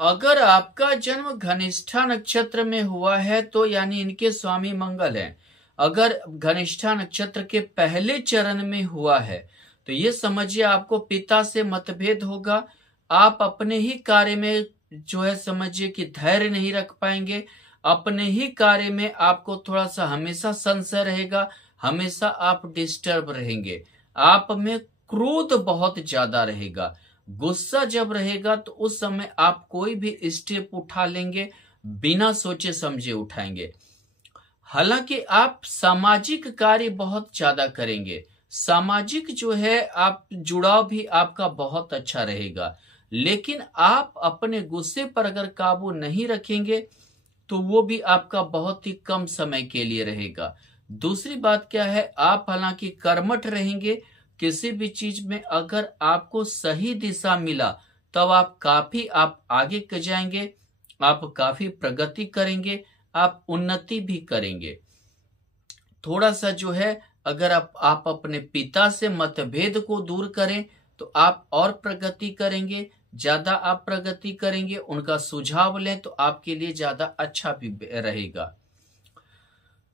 अगर आपका जन्म घनिष्ठा नक्षत्र में हुआ है तो यानी इनके स्वामी मंगल हैं। अगर घनिष्ठा नक्षत्र के पहले चरण में हुआ है तो ये समझिए आपको पिता से मतभेद होगा। आप अपने ही कार्य में जो है समझिए कि धैर्य नहीं रख पाएंगे। अपने ही कार्य में आपको थोड़ा सा हमेशा संशय रहेगा, हमेशा आप डिस्टर्ब रहेंगे। आप में क्रोध बहुत ज्यादा रहेगा। गुस्सा जब रहेगा तो उस समय आप कोई भी स्टेप उठा लेंगे, बिना सोचे समझे उठाएंगे। हालांकि आप सामाजिक कार्य बहुत ज्यादा करेंगे। सामाजिक जो है आप जुड़ाव भी आपका बहुत अच्छा रहेगा। लेकिन आप अपने गुस्से पर अगर काबू नहीं रखेंगे तो वो भी आपका बहुत ही कम समय के लिए रहेगा। दूसरी बात क्या है, आप हालांकि कर्मठ रहेंगे। किसी भी चीज में अगर आपको सही दिशा मिला तब आप आगे जाएंगे, आप काफी प्रगति करेंगे, आप उन्नति भी करेंगे। थोड़ा सा जो है अगर आप अपने पिता से मतभेद को दूर करें तो आप और प्रगति करेंगे, ज्यादा आप प्रगति करेंगे। उनका सुझाव लें तो आपके लिए ज्यादा अच्छा भी रहेगा।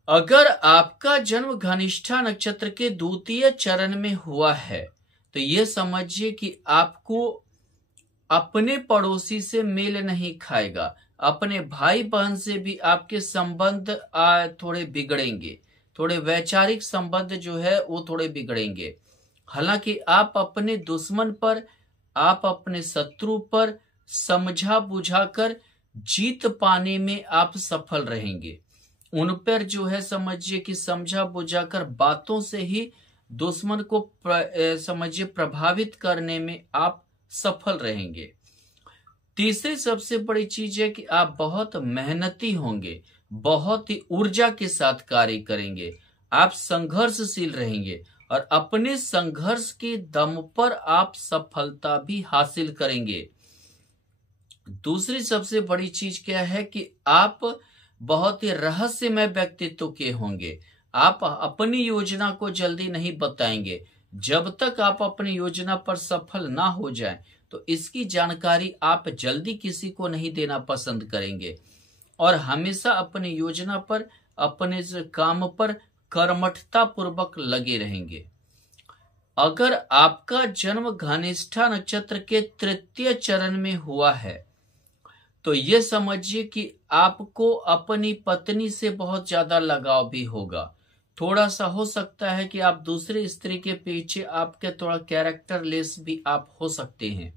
अगर आपका जन्म घनिष्ठा नक्षत्र के द्वितीय चरण में हुआ है तो ये समझिए कि आपको अपने पड़ोसी से मेल नहीं खाएगा। अपने भाई बहन से भी आपके संबंध थोड़े बिगड़ेंगे, थोड़े वैचारिक संबंध जो है वो थोड़े बिगड़ेंगे। हालांकि आप अपने दुश्मन पर, आप अपने शत्रु पर समझा बुझाकर जीत पाने में आप सफल रहेंगे। उन पर जो है समझिए कि समझा बुझाकर बातों से ही दुश्मन को समझिए प्रभावित करने में आप सफल रहेंगे। तीसरी सबसे बड़ी चीज है कि आप बहुत मेहनती होंगे, बहुत ही ऊर्जा के साथ कार्य करेंगे। आप संघर्षशील रहेंगे और अपने संघर्ष के दम पर आप सफलता भी हासिल करेंगे। दूसरी सबसे बड़ी चीज क्या है कि आप बहुत ही रहस्यमय व्यक्तित्व के होंगे। आप अपनी योजना को जल्दी नहीं बताएंगे। जब तक आप अपनी योजना पर सफल ना हो जाएं तो इसकी जानकारी आप जल्दी किसी को नहीं देना पसंद करेंगे और हमेशा अपनी योजना पर, अपने काम पर कर्मठता पूर्वक लगे रहेंगे। अगर आपका जन्म घनिष्ठा नक्षत्र के तृतीय चरण में हुआ है तो ये समझिए कि आपको अपनी पत्नी से बहुत ज्यादा लगाव भी होगा। थोड़ा सा हो सकता है कि आप दूसरी स्त्री के पीछे आपके थोड़ा कैरेक्टरलेस भी आप हो सकते हैं।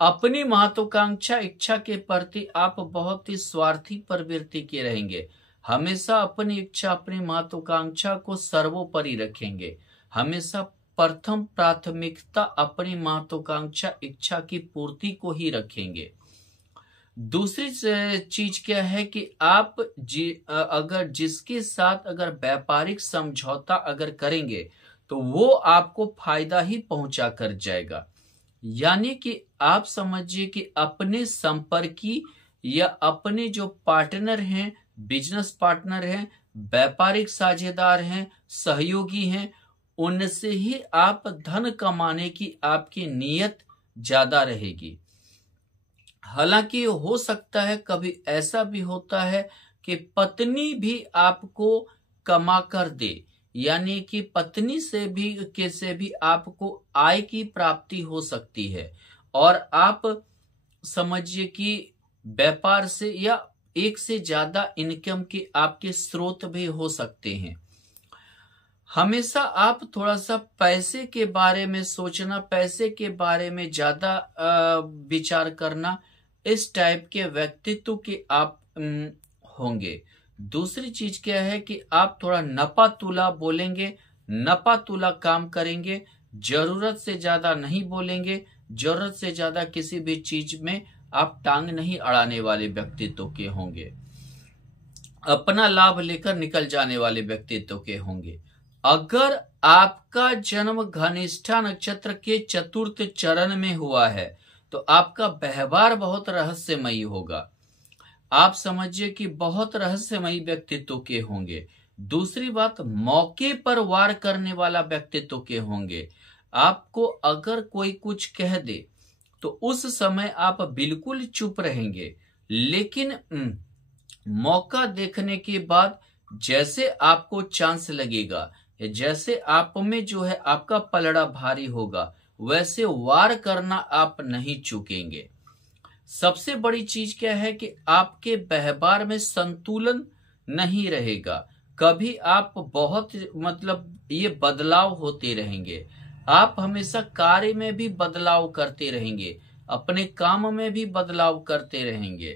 अपनी महत्वाकांक्षा इच्छा के प्रति आप बहुत ही स्वार्थी प्रवृत्ति के रहेंगे। हमेशा अपनी इच्छा, अपनी महत्वाकांक्षा को सर्वोपरि रखेंगे। हमेशा प्रथम प्राथमिकता अपनी महत्वाकांक्षा इच्छा की पूर्ति को ही रखेंगे। दूसरी चीज क्या है कि आप अगर जिसके साथ अगर व्यापारिक समझौता अगर करेंगे तो वो आपको फायदा ही पहुंचा कर जाएगा। यानी कि आप समझिए कि अपने संपर्की या अपने जो पार्टनर हैं, बिजनेस पार्टनर हैं, व्यापारिक साझेदार हैं, सहयोगी हैं, उनसे ही आप धन कमाने की आपकी नीयत ज्यादा रहेगी। हालांकि हो सकता है कभी ऐसा भी होता है कि पत्नी भी आपको कमा कर दे, यानी कि पत्नी से भी आपको आय की प्राप्ति हो सकती है और आप समझिए कि व्यापार से या एक से ज्यादा इनकम के आपके स्रोत भी हो सकते हैं। हमेशा आप थोड़ा सा पैसे के बारे में सोचना, पैसे के बारे में ज्यादा विचार करना, इस टाइप के व्यक्तित्व के आप होंगे। दूसरी चीज क्या है कि आप थोड़ा नपा तुला बोलेंगे, नपा तुला काम करेंगे, जरूरत से ज्यादा नहीं बोलेंगे, जरूरत से ज्यादा किसी भी चीज में आप टांग नहीं अड़ाने वाले व्यक्तित्व के होंगे। अपना लाभ लेकर निकल जाने वाले व्यक्तित्व के होंगे। अगर आपका जन्म घनिष्ठा नक्षत्र के चतुर्थ चरण में हुआ है तो आपका व्यवहार बहुत रहस्यमयी होगा। आप समझिए कि बहुत रहस्यमयी व्यक्तित्व के होंगे। दूसरी बात, मौके पर वार करने वाला व्यक्तित्व के होंगे। आपको अगर कोई कुछ कह दे तो उस समय आप बिल्कुल चुप रहेंगे। लेकिन मौका देखने के बाद जैसे आपको चांस लगेगा, जैसे आप में जो है आपका पलड़ा भारी होगा, वैसे वार करना आप नहीं चूकेंगे। सबसे बड़ी चीज क्या है कि आपके व्यवहार में संतुलन नहीं रहेगा। कभी आप बहुत ये बदलाव होते रहेंगे। आप हमेशा कार्य में भी बदलाव करते रहेंगे, अपने काम में भी बदलाव करते रहेंगे।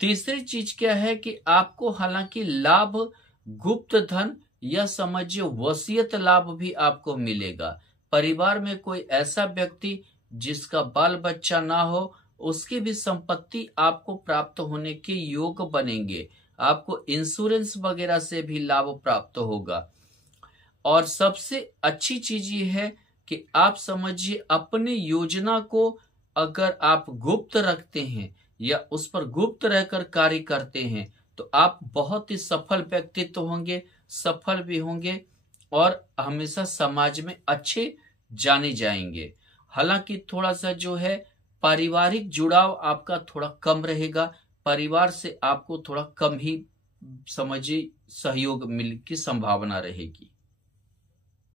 तीसरी चीज क्या है कि आपको हालांकि लाभ, गुप्त धन या समझिए वसीयत लाभ भी आपको मिलेगा। परिवार में कोई ऐसा व्यक्ति जिसका बाल बच्चा ना हो, उसकी भी संपत्ति आपको प्राप्त होने के योग बनेंगे। आपको इंश्योरेंस वगैरह से भी लाभ प्राप्त होगा। और सबसे अच्छी चीज ये है कि आप समझिए अपनी योजना को अगर आप गुप्त रखते हैं या उस पर गुप्त रहकर कार्य करते हैं तो आप बहुत ही सफल व्यक्तित्व होंगे, सफल भी होंगे और हमेशा समाज में अच्छे जाने जाएंगे। हालांकि थोड़ा सा जो है पारिवारिक जुड़ाव आपका थोड़ा कम रहेगा, परिवार से आपको थोड़ा कम ही समझिए सहयोग मिलने की संभावना रहेगी।